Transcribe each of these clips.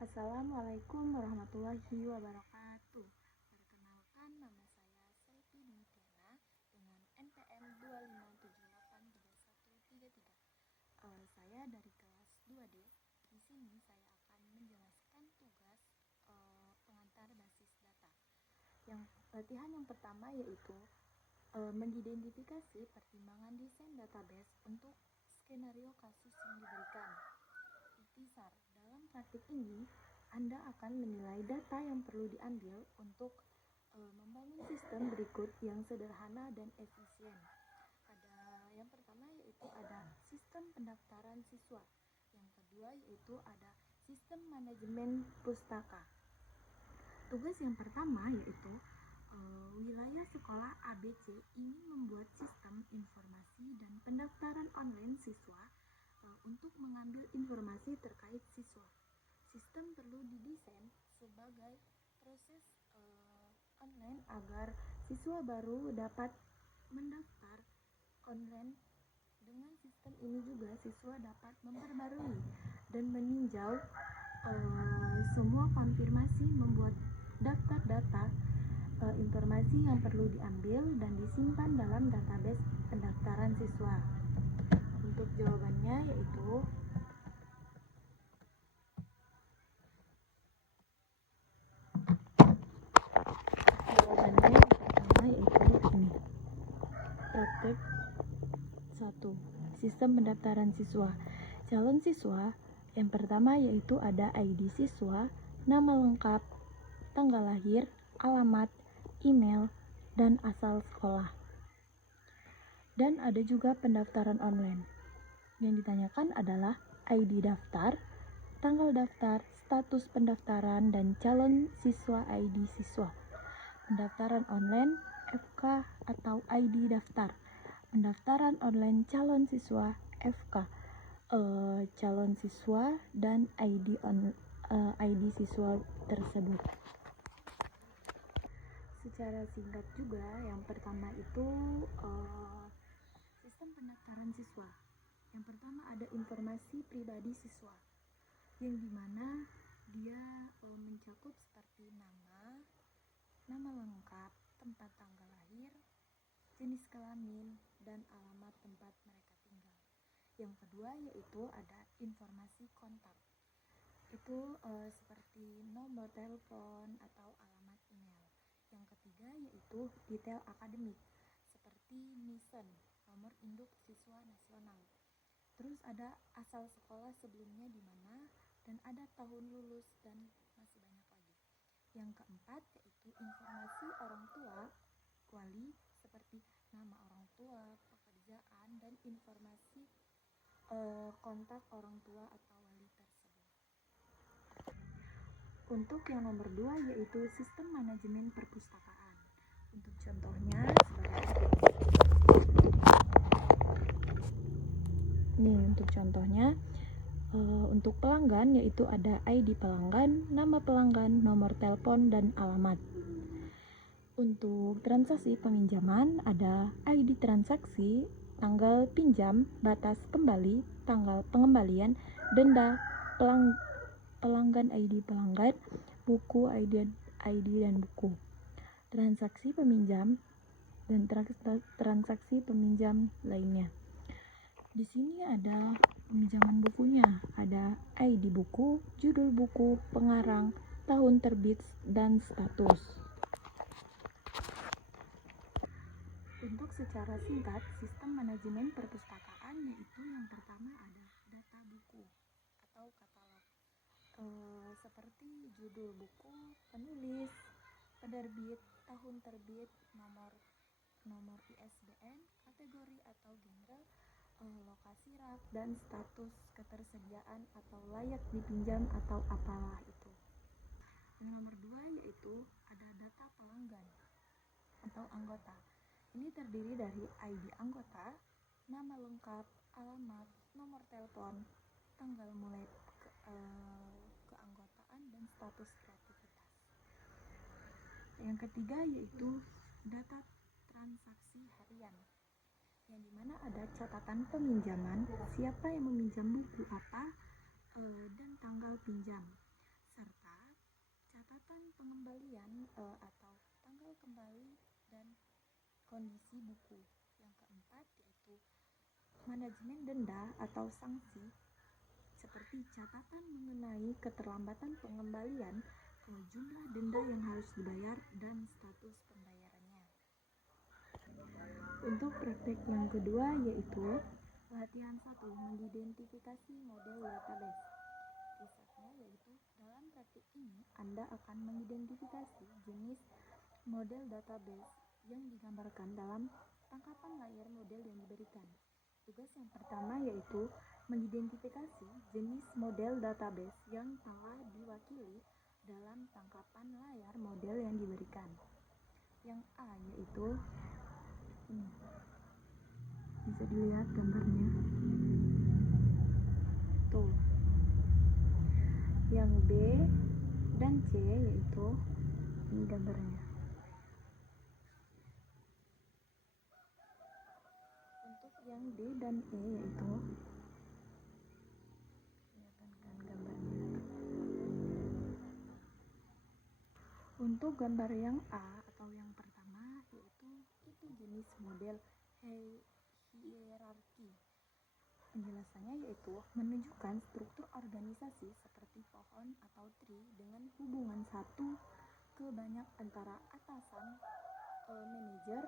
Assalamualaikum warahmatullahi wabarakatuh. Perkenalkan, nama saya Selvi Dimitriana dengan NPM 2578313. Saya dari kelas 2D. Di sini saya akan menjelaskan tugas pengantar basis data. Latihan yang pertama yaitu mengidentifikasi pertimbangan desain database untuk skenario kasus yang diberikan. Ikhtisar, dalam praktik ini, Anda akan menilai data yang perlu diambil untuk membangun sistem berikut yang sederhana dan efisien. Yang pertama yaitu ada sistem pendaftaran siswa. Yang kedua yaitu ada sistem manajemen pustaka. Tugas yang pertama yaitu wilayah sekolah ABC ingin membuat sistem informasi dan pendaftaran online siswa untuk mengambil informasi terkait siswa. Sistem perlu didesain sebagai proses online agar siswa baru dapat mendaftar online. Dengan sistem ini juga siswa dapat memperbarui dan meninjau semua konfirmasi membuat daftar data informasi yang perlu diambil dan disimpan dalam database pendaftaran siswa. Untuk jawabannya yaitu yang pertama yaitu ini. Praktek 1. Sistem pendaftaran siswa. Calon siswa yang pertama yaitu ada ID siswa, nama lengkap, tanggal lahir, alamat, email, dan asal sekolah. Dan ada juga pendaftaran online. Yang ditanyakan adalah ID daftar, tanggal daftar, status pendaftaran, dan calon siswa ID siswa. Pendaftaran online FK atau ID daftar. Pendaftaran online calon siswa FK. Calon siswa dan ID siswa tersebut. Secara singkat juga, yang pertama itu sistem pendaftaran siswa. Yang pertama ada informasi pribadi siswa, yang dimana dia mencakup seperti nama lengkap, tempat tanggal lahir, jenis kelamin, dan alamat tempat mereka tinggal. Yang kedua yaitu ada informasi kontak. Itu seperti nomor telepon atau alamat email. Yang ketiga yaitu detail akademik seperti NISN, nomor induk siswa nasional. Terus ada asal sekolah sebelumnya di mana dan ada tahun lulus dan masih banyak lagi. Yang keempat yaitu informasi orang tua, wali seperti nama orang tua, pekerjaan, dan informasi kontak orang tua atau wali tersebut. Untuk yang nomor 2 yaitu sistem manajemen perpustakaan. Untuk contohnya sebagai untuk contohnya untuk pelanggan yaitu ada ID pelanggan, nama pelanggan, nomor telepon, dan alamat. Untuk transaksi peminjaman ada ID transaksi, tanggal pinjam, batas kembali, tanggal pengembalian, denda, pelanggan ID pelanggan, buku ID dan buku. Transaksi peminjam dan transaksi peminjam lainnya. Di sini ada peminjaman bukunya, ada ID buku, judul buku, pengarang, tahun terbit, dan status. Untuk secara singkat, sistem manajemen perpustakaan yaitu yang pertama ada data buku atau katalog, seperti judul buku, penulis, penerbit, tahun terbit, nomor ISBN, kategori atau genre, lokasi rak, dan status ketersediaan atau layak dipinjam atau apalah itu. Yang nomor 2 yaitu ada data pelanggan atau anggota. Ini terdiri dari ID anggota, nama lengkap, alamat, nomor telepon, tanggal mulai keanggotaan, dan status kreativitas. Yang ketiga yaitu data transaksi harian, yang dimana ada catatan peminjaman, siapa yang meminjam buku apa, dan tanggal pinjam. catatan pengembalian atau tanggal kembali dan kondisi buku. Yang keempat yaitu manajemen denda atau sanksi seperti catatan mengenai keterlambatan pengembalian, jumlah denda yang harus dibayar, dan status pembayarannya. Untuk praktek yang kedua yaitu latihan 1, mengidentifikasi model database. Kisahnya yaitu dalam praktik ini Anda akan mengidentifikasi jenis model database yang digambarkan dalam tangkapan layar model yang diberikan. Tugas yang pertama yaitu mengidentifikasi jenis model database yang telah diwakili dalam tangkapan layar model yang diberikan. Yang A yaitu ini. Bisa dilihat gambarnya. Tuh. Yang B dan C yaitu ini gambarnya. Untuk yang D dan E yaitu kelihatan gambarnya. Untuk gambar yang A atau yang pertama yaitu itu jenis model hierarki. Penjelasannya yaitu menunjukkan struktur organisasi seperti pohon atau tree dengan hubungan satu ke banyak antara atasan, manajer,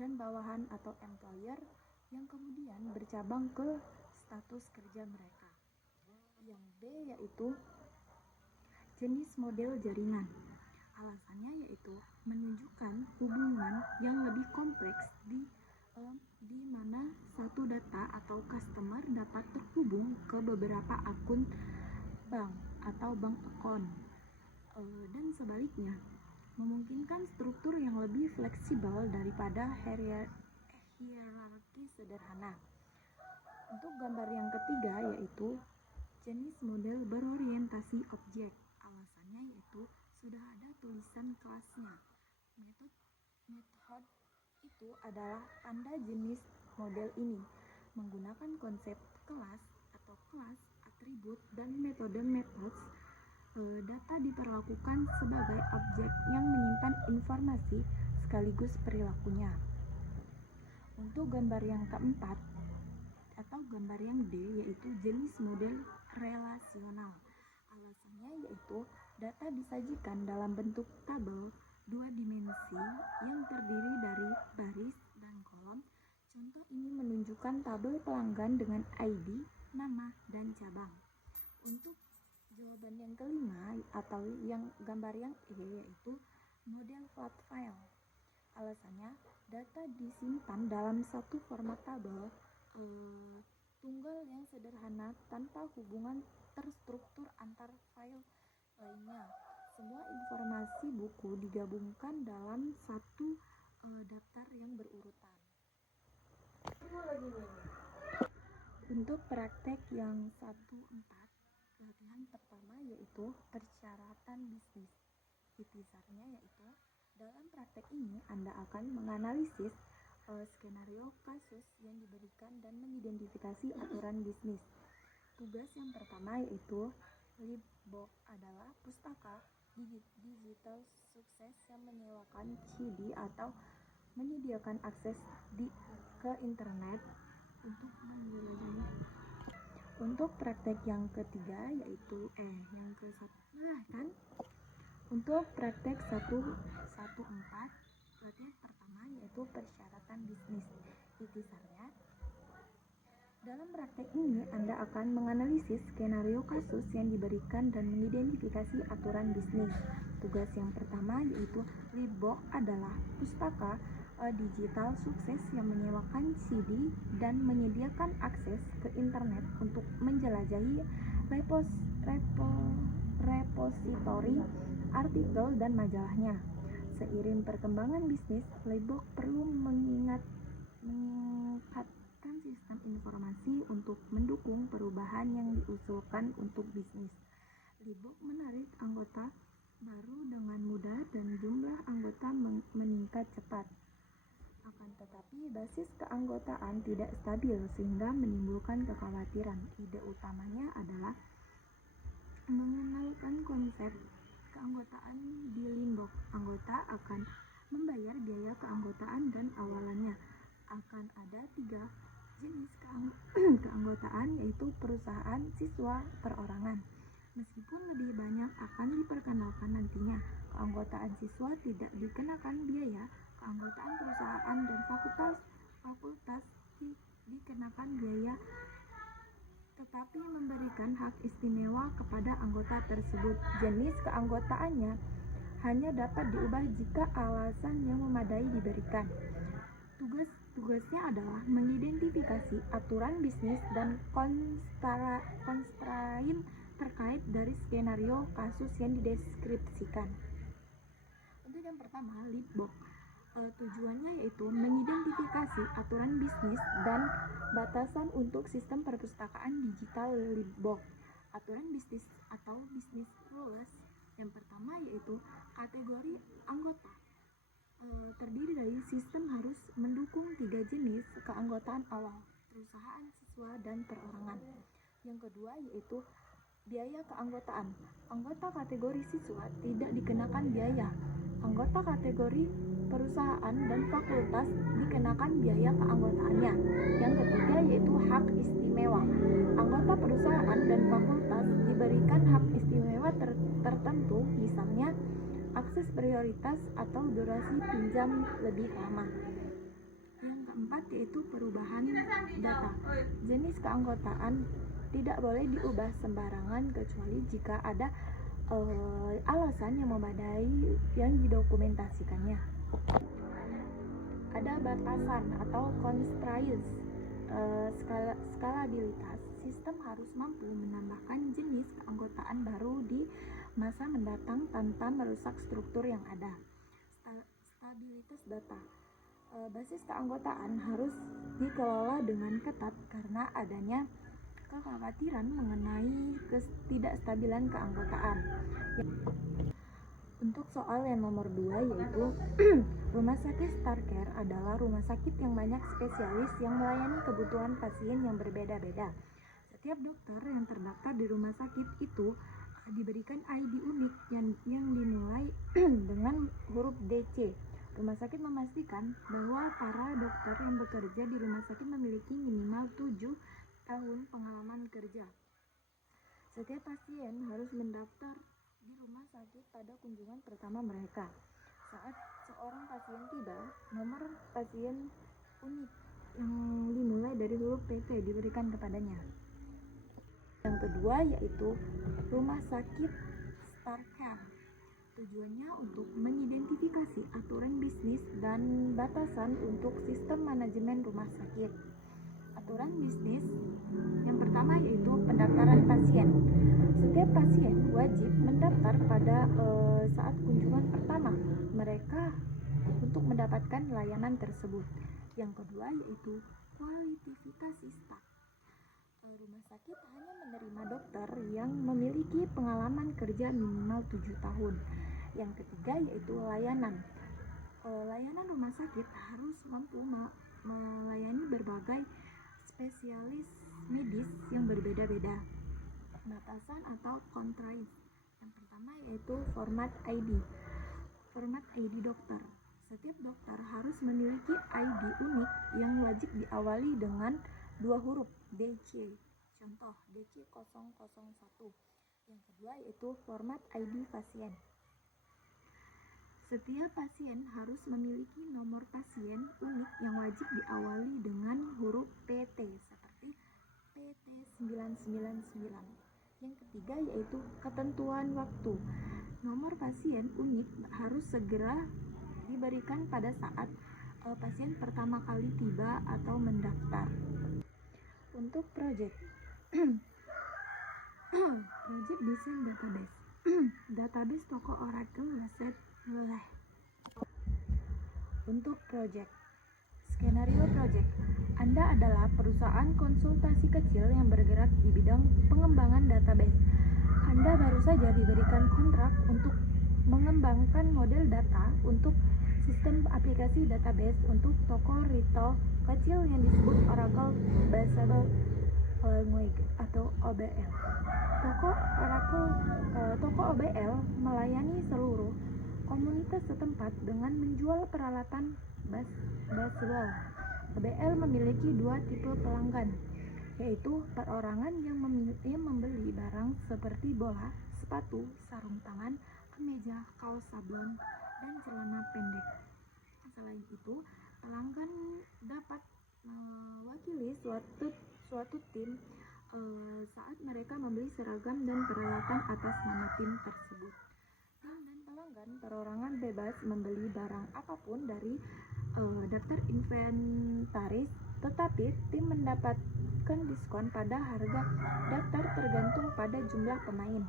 dan bawahan atau employer yang kemudian bercabang ke status kerja mereka. Yang B yaitu jenis model jaringan. Alasannya yaitu menunjukkan hubungan yang lebih kompleks di mana satu data atau customer dapat terhubung ke beberapa akun bank atau bank account, dan sebaliknya, memungkinkan struktur yang lebih fleksibel daripada hierarki sederhana. Untuk gambar yang ketiga yaitu jenis model berorientasi objek. Alasannya yaitu sudah ada tulisan kelasnya. Method itu adalah tanda jenis model ini menggunakan konsep kelas atau kelas, atribut, dan metode. Data diperlakukan sebagai objek yang menyimpan informasi sekaligus perilakunya. Untuk gambar yang keempat atau gambar yang D yaitu jenis model relasional. Alasannya yaitu data disajikan dalam bentuk tabel 2 dimensi yang terdiri dari baris dan kolom. Contoh ini menunjukkan tabel pelanggan dengan ID, nama, dan cabang. Untuk jawaban yang kelima atau yang gambar yang E yaitu model flat file. Alasannya data disimpan dalam satu format tabel tunggal yang sederhana tanpa hubungan terstruktur antar file lainnya. Semua informasi buku digabungkan dalam satu daftar yang berurutan. Untuk praktek yang 1-4, latihan pertama yaitu persyaratan bisnis. Intisarnya yaitu dalam praktek ini Anda akan menganalisis skenario kasus yang diberikan dan mengidentifikasi aturan bisnis. Tugas yang pertama yaitu Libbox adalah pustaka digital sukses yang menyewakan CD atau menyediakan akses ke internet untuk menjelajahi. Untuk praktek yang ketiga yaitu Untuk praktek 1-4, latihan pertama yaitu persyaratan bisnis. Intisarnya, dalam praktek ini Anda akan menganalisis skenario kasus yang diberikan dan mengidentifikasi aturan bisnis. Tugas yang pertama yaitu Libbox adalah pustaka digital sukses yang menyewakan CD dan menyediakan akses ke internet untuk menjelajahi repositori, artikel, dan majalahnya. Seiring perkembangan bisnis, Libbox perlu meningkatkan sistem informasi untuk mendukung perubahan yang diusulkan untuk bisnis. Libbox menarik anggota baru dengan mudah dan jumlah anggota meningkat cepat. Akan tetapi basis keanggotaan tidak stabil sehingga menimbulkan kekhawatiran. Ide utamanya adalah mengenalkan konsep keanggotaan di Limbok. Anggota akan membayar biaya keanggotaan dan awalannya. Akan ada 3 jenis keanggotaan, yaitu perusahaan, siswa, perorangan. Meskipun lebih banyak akan diperkenalkan nantinya, keanggotaan siswa tidak dikenakan biaya, keanggotaan perusahaan dan fakultas dikenakan biaya, tetapi memberikan hak istimewa kepada anggota tersebut. Jenis keanggotaannya hanya dapat diubah jika alasan yang memadai diberikan. Tugasnya adalah mengidentifikasi aturan bisnis dan constraint terkait dari skenario kasus yang dideskripsikan. Untuk yang pertama, Limbok. Tujuannya yaitu mengidentifikasi aturan bisnis dan batasan untuk sistem perpustakaan digital Limbok. Aturan bisnis atau business rules yang pertama yaitu kategori anggota. Terdiri dari sistem harus mendukung 3 jenis keanggotaan awal, perusahaan, siswa, dan perorangan. Yang kedua yaitu biaya keanggotaan. Anggota kategori siswa tidak dikenakan biaya. Anggota kategori perusahaan dan fakultas dikenakan biaya keanggotaannya. Yang ketiga yaitu hak istimewa. Anggota perusahaan dan fakultas diberikan hak istimewa tertentu, misalnya akses prioritas atau durasi pinjam lebih lama. Yang keempat yaitu perubahan data. Jenis keanggotaan tidak boleh diubah sembarangan kecuali jika ada alasan yang memadai yang didokumentasikannya. Ada batasan atau constraints, skalabilitas. Sistem harus mampu menambahkan jenis keanggotaan baru di masa mendatang tanpa merusak struktur yang ada. Stabilitas data. Basis keanggotaan harus dikelola dengan ketat karena adanya kekhawatiran mengenai ketidakstabilan keanggotaan. Untuk soal yang nomor 2 yaitu Rumah sakit StarCare adalah rumah sakit yang banyak spesialis yang melayani kebutuhan pasien yang berbeda-beda. Setiap dokter yang terdaftar di rumah sakit itu diberikan ID unik yang dimulai dengan huruf DC. Rumah sakit memastikan bahwa para dokter yang bekerja di rumah sakit memiliki minimal 7 tahun pengalaman kerja. Setiap pasien harus mendaftar di rumah sakit pada kunjungan pertama mereka. Saat seorang pasien tiba, nomor pasien unik yang dimulai dari huruf PT diberikan kepadanya. Yang kedua yaitu Rumah Sakit StarCare. Tujuannya untuk mengidentifikasi aturan bisnis dan batasan untuk sistem manajemen rumah sakit. Aturan bisnis yang pertama yaitu pendaftaran pasien. Setiap pasien wajib mendaftar pada saat kunjungan pertama mereka untuk mendapatkan layanan tersebut. Yang kedua yaitu kualifikasi staf. Rumah sakit hanya menerima dokter yang memiliki pengalaman kerja minimal 7 tahun. Yang ketiga yaitu layanan. Layanan rumah sakit harus mampu melayani berbagai spesialis medis yang berbeda-beda. Batasan atau kontrain. Yang pertama yaitu format ID. Format ID dokter. Setiap dokter harus memiliki ID unik yang wajib diawali dengan 2 huruf DC. Contoh DC 001. Yang kedua yaitu format ID pasien. Setiap pasien harus memiliki nomor pasien unik yang wajib diawali dengan huruf PT seperti PT999. Yang ketiga yaitu ketentuan waktu. Nomor pasien unik harus segera diberikan pada saat pasien pertama kali tiba atau mendaftar. Untuk project desain database. Database toko Oracle Reset. Untuk project skenario project, Anda adalah perusahaan konsultasi kecil yang bergerak di bidang pengembangan database. Anda baru saja diberikan kontrak untuk mengembangkan model data untuk sistem aplikasi database untuk toko retail kecil yang disebut Oracle Basable Language atau OBL. Toko OBL melayani melayani seluruh komunitas setempat dengan menjual peralatan baseball. OBL memiliki dua tipe pelanggan, yaitu perorangan yang membeli barang seperti bola, sepatu, sarung tangan, kemeja, kaos sablon, dan celana pendek. Selain itu, pelanggan dapat mewakili suatu tim saat mereka membeli seragam dan peralatan atas nama tim tersebut. Tim dan pelanggan perorangan bebas membeli barang apapun dari daftar inventaris, tetapi tim mendapatkan diskon pada harga daftar tergantung pada jumlah pemain.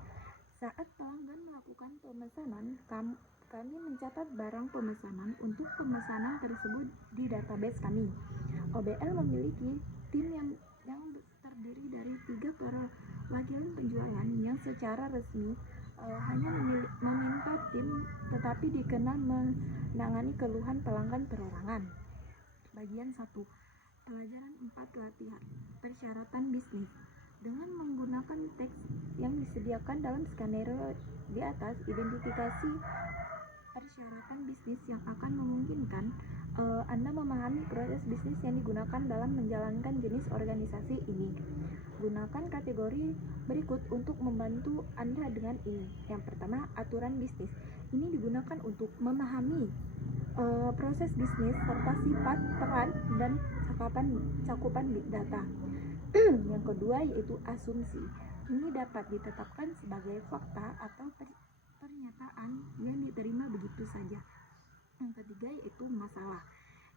Saat pelanggan melakukan pemesanan, kami mencatat barang pemesanan untuk pemesanan tersebut di database kami. OBL memiliki tim yang terdiri dari 3 perwakilan penjualan yang secara resmi hanya meminta tim tetapi dikenal menangani keluhan pelanggan perorangan. Bagian 1. Pelajaran 4 latihan persyaratan bisnis. Dengan menggunakan teks yang disediakan dalam skenario di atas, identifikasi persyaratan bisnis yang akan memungkinkan Anda memahami proses bisnis yang digunakan dalam menjalankan jenis organisasi ini. Gunakan kategori berikut untuk membantu Anda dengan ini. Yang pertama, aturan bisnis. Ini digunakan untuk memahami proses bisnis serta sifat, peran, dan cakupan big data. Yang kedua yaitu asumsi. Ini dapat ditetapkan sebagai fakta atau pernyataan yang diterima begitu saja. Yang ketiga yaitu masalah.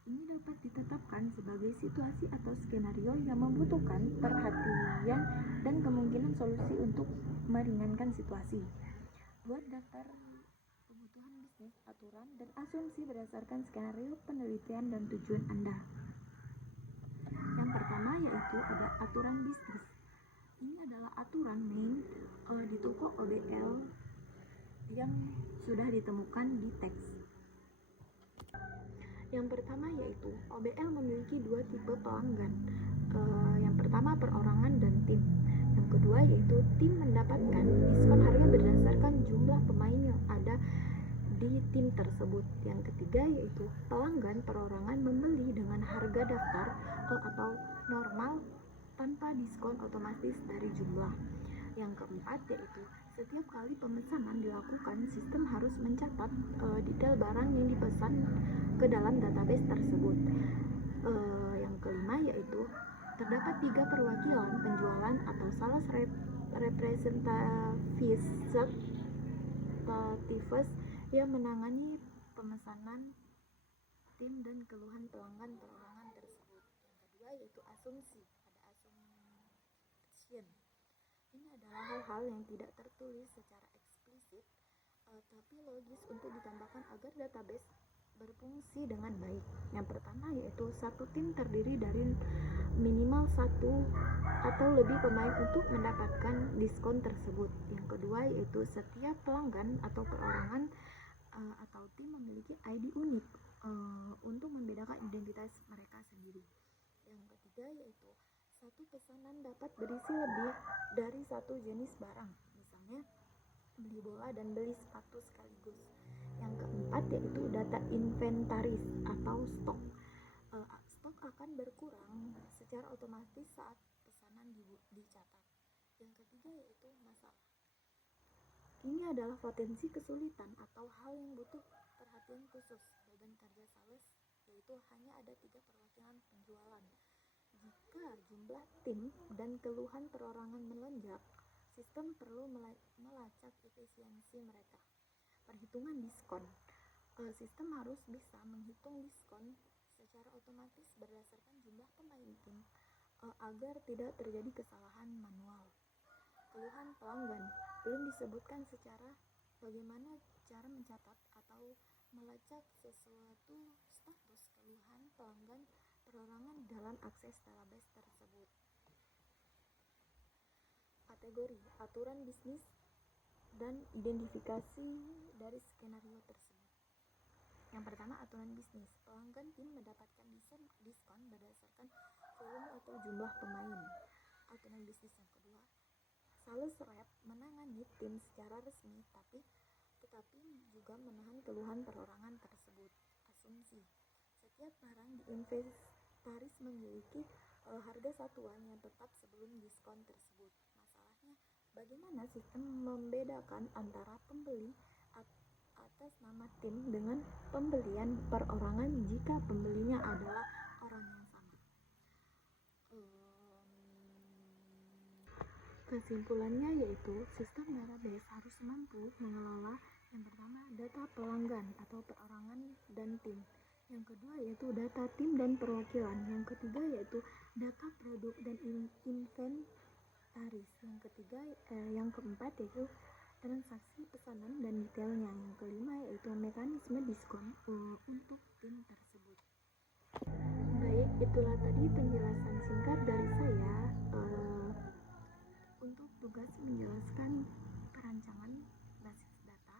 Ini dapat ditetapkan sebagai situasi atau skenario yang membutuhkan perhatian dan kemungkinan solusi untuk meringankan situasi. Buat daftar kebutuhan bisnis, aturan, dan asumsi berdasarkan skenario penelitian dan tujuan Anda. Yang pertama yaitu ada aturan bisnis. Ini adalah aturan main di toko OBL yang sudah ditemukan di teks. Yang pertama yaitu OBL memiliki dua tipe pelanggan. Yang pertama perorangan dan tim. Yang kedua yaitu tim mendapatkan diskon harga berdasarkan jumlah pemain yang ada di tim tersebut. Yang ketiga yaitu pelanggan perorangan membeli dengan harga daftar atau normal tanpa diskon otomatis dari jumlah. Yang keempat yaitu setiap kali pemesanan dilakukan, sistem harus mencatat detail barang yang dipesan ke dalam database tersebut. Yang kelima yaitu terdapat 3 perwakilan penjualan atau sales representatives yang menangani pemesanan tim dan keluhan pelanggan perorangan tersebut. Yang kedua yaitu asumsi. Ada assumption. Ini adalah hal-hal yang tidak tertulis secara eksplisit, tapi logis untuk ditambahkan agar database berfungsi dengan baik. Yang pertama yaitu satu tim terdiri dari minimal 1 atau lebih pemain untuk mendapatkan diskon tersebut. Yang kedua yaitu setiap pelanggan atau perorangan atau tim memiliki ID unik untuk membedakan identitas mereka sendiri. Yang ketiga yaitu satu pesanan dapat berisi lebih dari satu jenis barang, misalnya beli bola dan beli sepatu sekaligus. Yang keempat yaitu data inventaris atau stok. Stok akan berkurang secara otomatis saat pesanan dicatat. Yang ketiga yaitu masalah. Ini adalah potensi kesulitan atau hal yang butuh perhatian khusus. Beban kerja sales yaitu hanya ada 3 perwakilan penjualan. Jika jumlah tim dan keluhan perorangan melonjak, sistem perlu melacak efisiensi mereka. Perhitungan diskon. Sistem harus bisa menghitung diskon secara otomatis berdasarkan jumlah pemain tim agar tidak terjadi kesalahan manual. Keluhan pelanggan. Belum disebutkan secara bagaimana cara mencatat atau melacak sesuatu status keluhan pelanggan perorangan dalam akses database tersebut. Kategori aturan bisnis dan identifikasi dari skenario tersebut. Yang pertama aturan bisnis. Pelanggan tim mendapatkan diskon berdasarkan volume atau jumlah pemain. Aturan bisnis yang kedua, sales rep menangani tim secara resmi tetapi juga menahan keluhan perorangan tersebut. Asumsi. Setiap barang di inventaris memiliki harga satuan yang tetap sebelum diskon tersebut. Masalahnya, bagaimana sistem membedakan antara pembeli atas nama tim dengan pembelian perorangan jika pembelinya adalah orang yang sama? Kesimpulannya yaitu sistem database harus mampu mengelola yang pertama data pelanggan atau perorangan dan tim. Yang kedua yaitu data tim dan perwakilan. Yang ketiga yaitu data produk dan inventaris. Yang keempat yaitu transaksi pesanan dan detailnya. Yang kelima yaitu mekanisme diskon untuk tim tersebut. Baik, itulah tadi penjelasan singkat dari saya untuk tugas menjelaskan perancangan basis data.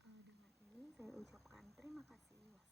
Dengan ini saya ucapkan terima kasih.